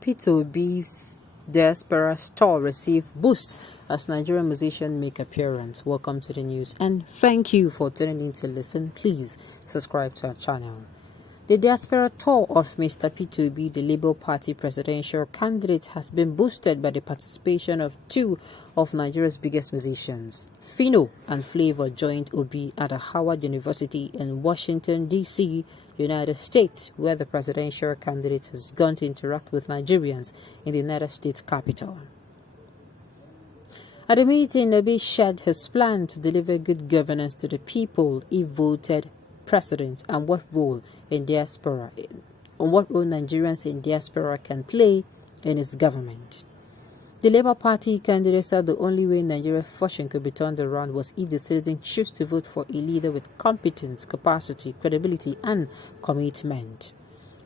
Peter Obi's Diaspora store receive boost as Nigerian musicians make appearance. Welcome to the news and thank you for tuning in to listen. Please subscribe to our channel. The Diaspora tour of Mr. Peter Obi, the Labour Party presidential candidate, has been boosted by the participation of two of Nigeria's biggest musicians. Phyno and Flavour joined Obi at Howard University in Washington, D.C., United States, where the presidential candidate has gone to interact with Nigerians in the United States capital. At the meeting, Obi shared his plan to deliver good governance to the people if voted president and what role Nigerians in diaspora can play in his government. The Labour Party candidate said the only way Nigeria's fortune could be turned around was if the citizens choose to vote for a leader with competence, capacity, credibility, and commitment.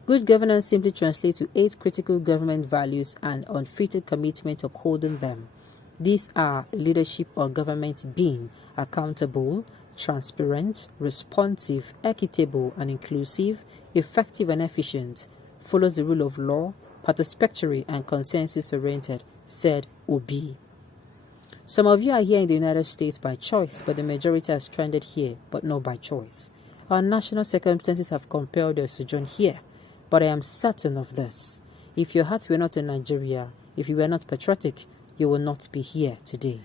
Good governance simply translates to 8 critical government values and unfettered commitment upholding them. These are leadership or government being accountable, transparent, responsive, equitable and inclusive, effective and efficient, follows the rule of law, participatory and consensus-oriented, said Obi. Some of you are here in the United States by choice, but the majority are stranded here, but not by choice. Our national circumstances have compelled us to sojourn here, but I am certain of this. If your hearts were not in Nigeria, if you were not patriotic, you will not be here today.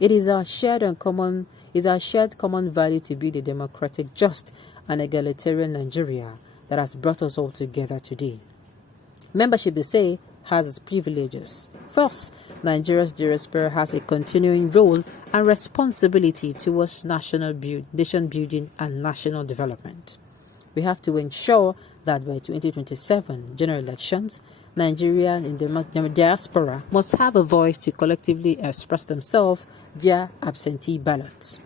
It is our shared common value to build a democratic, just, and egalitarian Nigeria that has brought us all together today. Membership, they say, has its privileges. Thus, Nigeria's diaspora has a continuing role and responsibility towards nation building and national development. We have to ensure that by 2027 general elections, Nigerians in the diaspora must have a voice to collectively express themselves via absentee ballots.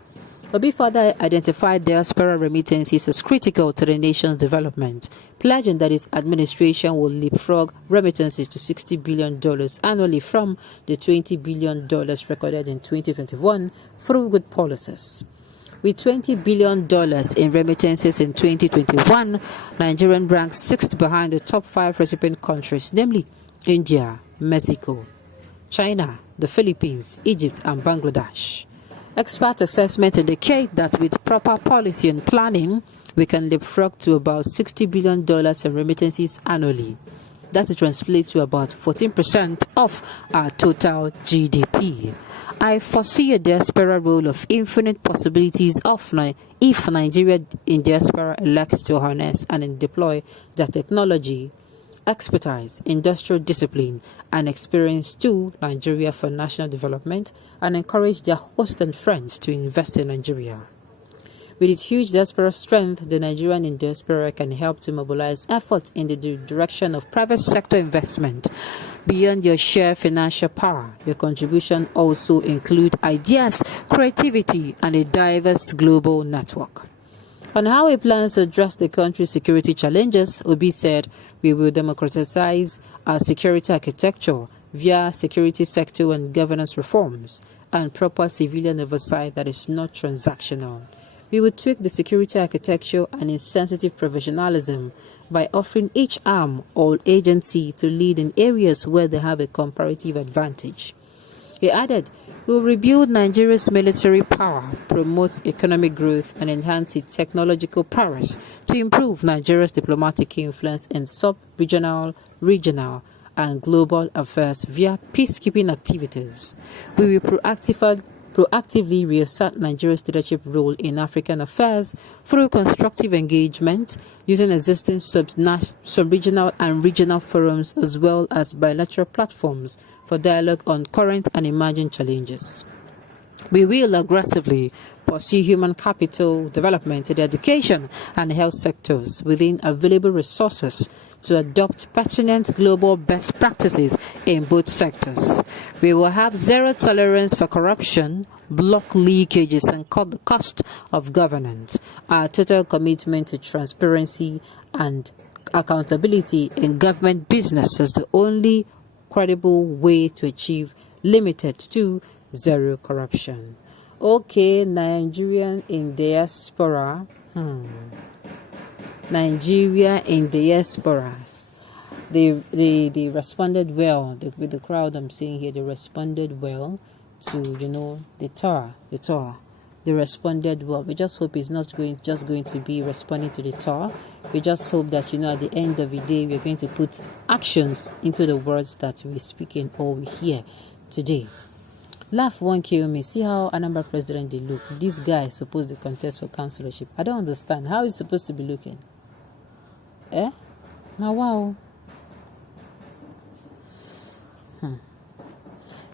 Obi further identified diaspora remittances as critical to the nation's development, pledging that his administration will leapfrog remittances to $60 billion annually from the $20 billion recorded in 2021 through good policies. With $20 billion in remittances in 2021, Nigeria ranks 6th behind the top 5 recipient countries, namely India, Mexico, China, the Philippines, Egypt, and Bangladesh. Expert assessments indicate that with proper policy and planning, we can leapfrog to about $60 billion in remittances annually. That will translate to about 14% of our total GDP. I foresee a diaspora role of infinite possibilities if Nigeria in diaspora elects to harness and deploy their technology, expertise, industrial discipline, and experience to Nigeria for national development and encourage their hosts and friends to invest in Nigeria. With its huge diaspora strength, the Nigerian in diaspora can help to mobilize efforts in the direction of private sector investment. Beyond your sheer financial power, your contribution also include ideas, creativity, and a diverse global network. On how he plans to address the country's security challenges, Obi said, we will democratize our security architecture via security sector and governance reforms and proper civilian oversight that is not transactional. We will tweak the security architecture and insensitive professionalism by offering each arm or agency to lead in areas where they have a comparative advantage. He added, we will rebuild Nigeria's military power, promote economic growth, and enhance its technological prowess to improve Nigeria's diplomatic influence in sub-regional, regional, and global affairs via peacekeeping activities. We will proactively reassert Nigeria's leadership role in African affairs through constructive engagement using existing sub-regional and regional forums as well as bilateral platforms for dialogue on current and emerging challenges. We will aggressively pursue human capital development in the education and health sectors within available resources to adopt pertinent global best practices in both sectors. We will have zero tolerance for corruption, block leakages, and cut the cost of governance. Our total commitment to transparency and accountability in government business is the only credible way to achieve limited to zero corruption. Okay, Nigerian in diaspora. Nigeria in diaspora. they responded well. With the crowd I'm seeing here, they responded well to, the tour. They responded well. We just hope it's not going to be responding to the tour. We just hope that, at the end of the day, we're going to put actions into the words that we speak in or we hear today. Laugh won't kill me. See how Anambra president they look. This guy is supposed to contest for councillorship. I don't understand. How is supposed to be looking? Now, wow.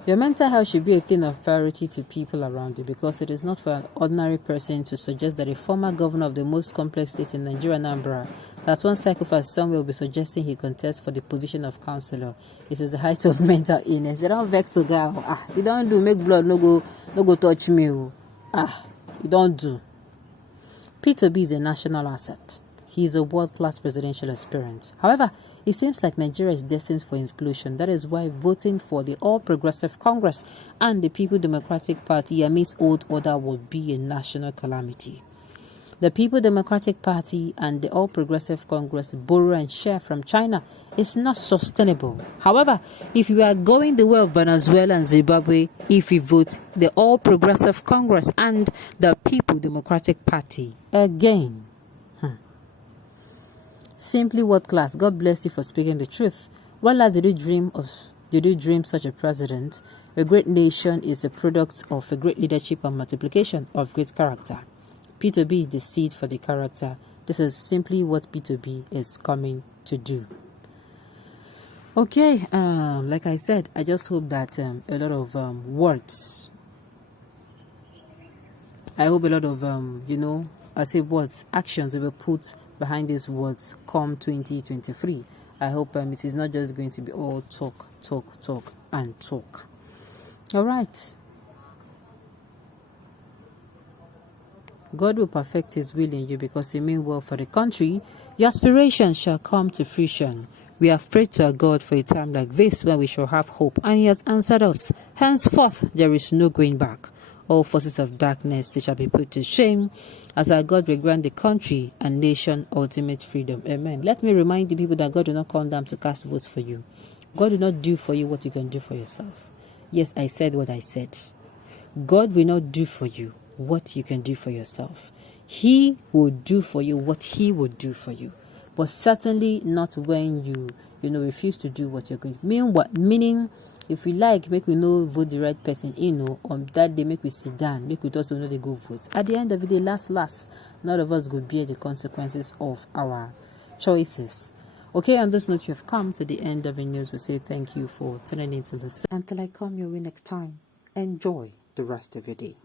Your mental health should be a thing of priority to people around you, because it is not for an ordinary person to suggest that a former governor of the most complex state in Nigeria, Anambra, that's one sacrifice somewhere will be suggesting he contest for the position of councillor. It is the height of mental illness. They don't vex so girl. You don't do make blood no go touch me. You don't do. P2B is a national asset. He is a world-class presidential aspirant. However, it seems like Nigeria is destined for implosion. That is why voting for the All Progressive Congress and the People Democratic Party amidst old order will be a national calamity. The People Democratic Party and the All Progressive Congress borrow and share from China is not sustainable. However, if we are going the way of Venezuela and Zimbabwe, if we vote the All Progressive Congress and the People Democratic Party again, simply world class. God bless you for speaking the truth. What last did you dream such a president? A great nation is a product of a great leadership and multiplication of great character. P2B is the seed for the character. This is simply what P2B is coming to do. Okay, like I said, I just hope that a lot of words. I hope a lot of I say words, actions will be put behind these words come 2023. I hope it is not just going to be all talk, and talk. All right. God will perfect his will in you because you mean well for the country. Your aspirations shall come to fruition. We have prayed to our God for a time like this when we shall have hope, and he has answered us. Henceforth, there is no going back. All forces of darkness, they shall be put to shame, as our God will grant the country and nation ultimate freedom. Amen. Let me remind the people that God will not come down to cast votes for you. God will not do for you what you can do for yourself. Yes, I said what I said. God will not do for you what you can do for yourself. He will do for you what he will do for you. But certainly not when you refuse to do what you're going to. Meaning, if we like, make we know vote the right person on that day, make we sit down, make we also know they go vote. At the end of the day, last, none of us will bear the consequences of our choices. Okay, on this note, you have come to the end of the news. We say thank you for tuning in to listen. Until I come your way next time, enjoy the rest of your day.